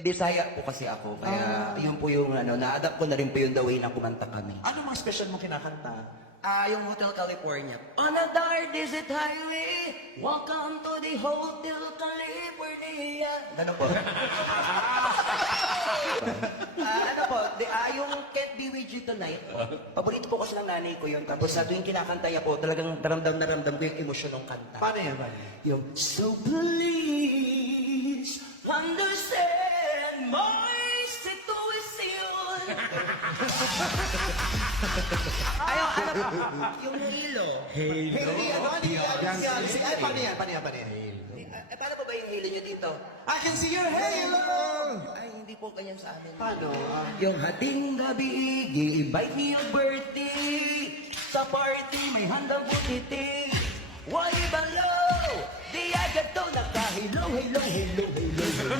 Bisaya po kasi ako, kaya yun po yung na-adapt ko na rin po yung the way na kumanta kami. Ano mga special mo kinakanta? Yung Hotel California. On a dark desert highway, welcome to the Hotel California. Ano po? Yung Can't Be With You Tonight po. Paborito po kasi ng nanay ko yun. Tapos sa tuwing kinakanta niya po, talagang ramdam na ramdam ko yung emosyon ng kanta. Paano yan? Yung, so please understand my situation. Yung hilo. Hindi, paano yan? Paano ba yung hilo nyo dito? I can see your halo! Ay, hindi po ganyan sa amin. Paano? Yung hating gabi, i-invite me your birthday. Sa party, may handang butiti. Why balo? Di agad to nakahilo, hilo, hilo, hilo, hilo.